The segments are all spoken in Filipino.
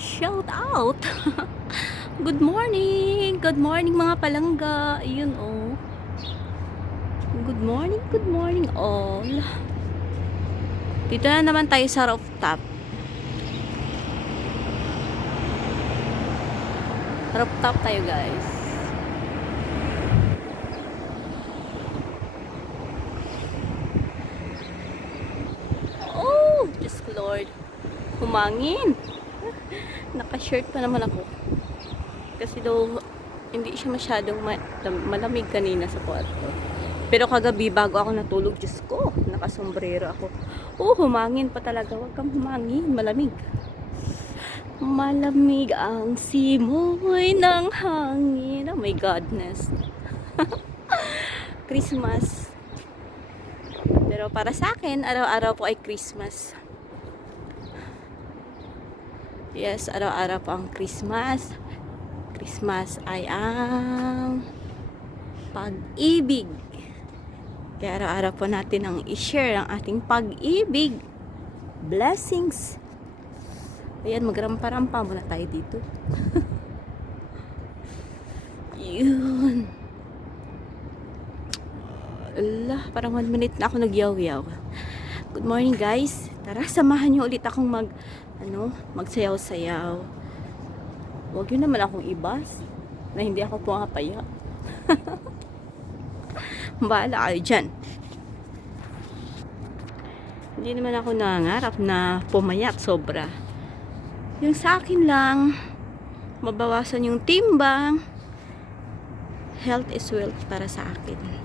Shout out! Good morning! Good morning mga palangga! Ayun oh. Good morning all. Dito na naman tayo sa rooftop. Rooftop tayo guys. Oh! Diyos ko Lord. Humangin. Naka-shirt pa naman ako. Kasi daw hindi siya masyadong malamig kanina sa kwarto. Pero kagabi bago ako natulog, Diyos ko, nakasombrero ako. Oh, humangin pa talaga. Huwag kang humangin. Malamig. Malamig ang simoy ng hangin. Oh my godness. Christmas. Pero para sa akin, araw-araw po ay Christmas. Yes, araw-araw po ang Christmas. Christmas ay ang pag-ibig. Kaya araw-araw po natin ang i-share ang ating pag-ibig. Blessings. Ayan, magrampa-rampa muna tayo dito. Yun. Allah, parang 1 minute na ako nagyaw-yaw. Good morning guys. Tara, samahan niyo ulit akong magsayaw-sayaw. Huwag yun naman akong ibas na hindi ako pumapaya. Bahala kayo dyan. Hindi naman ako nangarap na pumayat sobra. Yung sa akin lang, mabawasan yung timbang. Health is wealth para sa akin.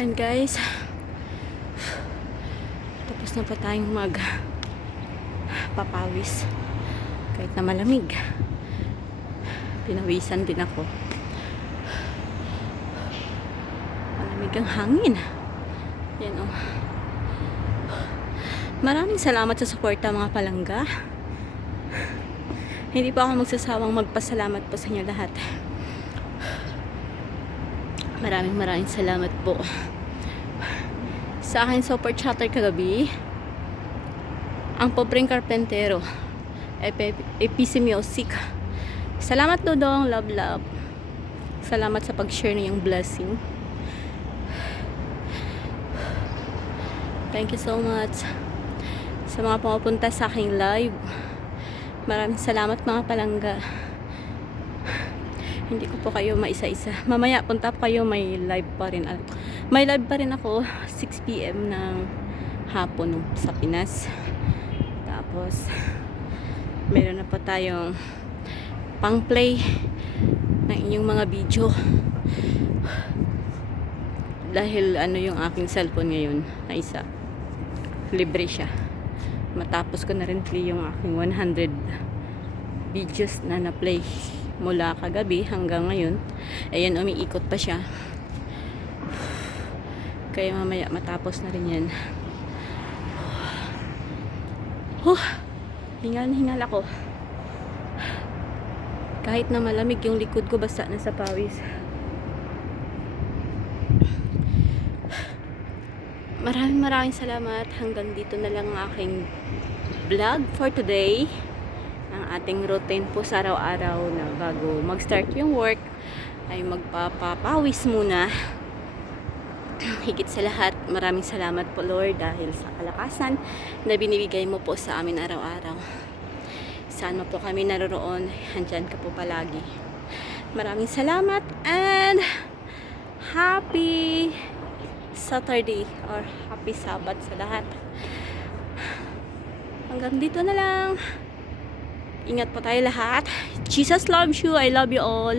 And guys, tapos na pa tayong papawis. Kahit na malamig, pinawisan din ako. Malamig ang hangin. Yan o. Maraming salamat sa suporta mga palangga. Hindi pa ako magsasawang magpasalamat po sa inyo lahat. Maraming salamat po. Sa akin super chatter kagabi, ang pobreng karpentero, PC Music. Salamat Dodong, love. Salamat sa pag-share niyong blessing. Thank you so much sa mga pumupunta sa aking live. Maraming salamat mga palangga. Hindi ko po kayo maisa-isa. Mamaya punta po kayo, may live pa rin. May live pa rin ako 6 PM ng hapon sa Pinas. Tapos meron na pa tayong pang-play ng inyong mga video. Dahil yung aking cellphone ngayon na isa, libre siya. Matapos ko na rin play yung aking 100 videos na na-play mula kagabi hanggang ngayon. Ayan, umiikot pa siya. Kaya mamaya matapos na rin yan. Hingal ako. Kahit na malamig yung likod ko, basta na sa pawis. Maraming salamat. Hanggang dito na lang ang aking vlog for today. Ang ating routine po sa araw-araw na bago mag-start yung work ay magpapawis muna. Higit sa lahat, maraming salamat po Lord dahil sa kalakasan na binibigay mo po sa amin araw-araw. Saan mo po kami naroroon, andyan ka po palagi. Maraming salamat and happy Saturday or happy Sabbath sa lahat. Hanggang dito na lang. Ingat po tayo lahat. Jesus loves you. I love you all.